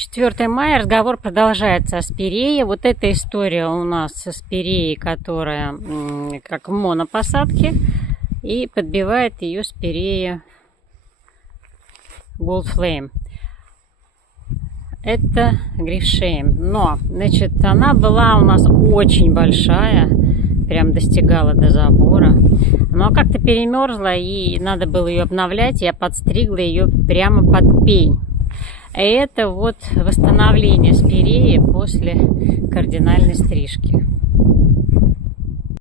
4 мая, разговор продолжается о спирее. Вот эта история у нас со спиреей, которая как в монопосадке, и подбивает ее спирея Gold Flame. Это Грифшейм. Но, значит, она была у нас очень большая, прям достигала до забора. Но как-то перемерзла, и надо было ее обновлять. Я подстригла ее прямо под пень. Это вот восстановление спиреи после кардинальной стрижки.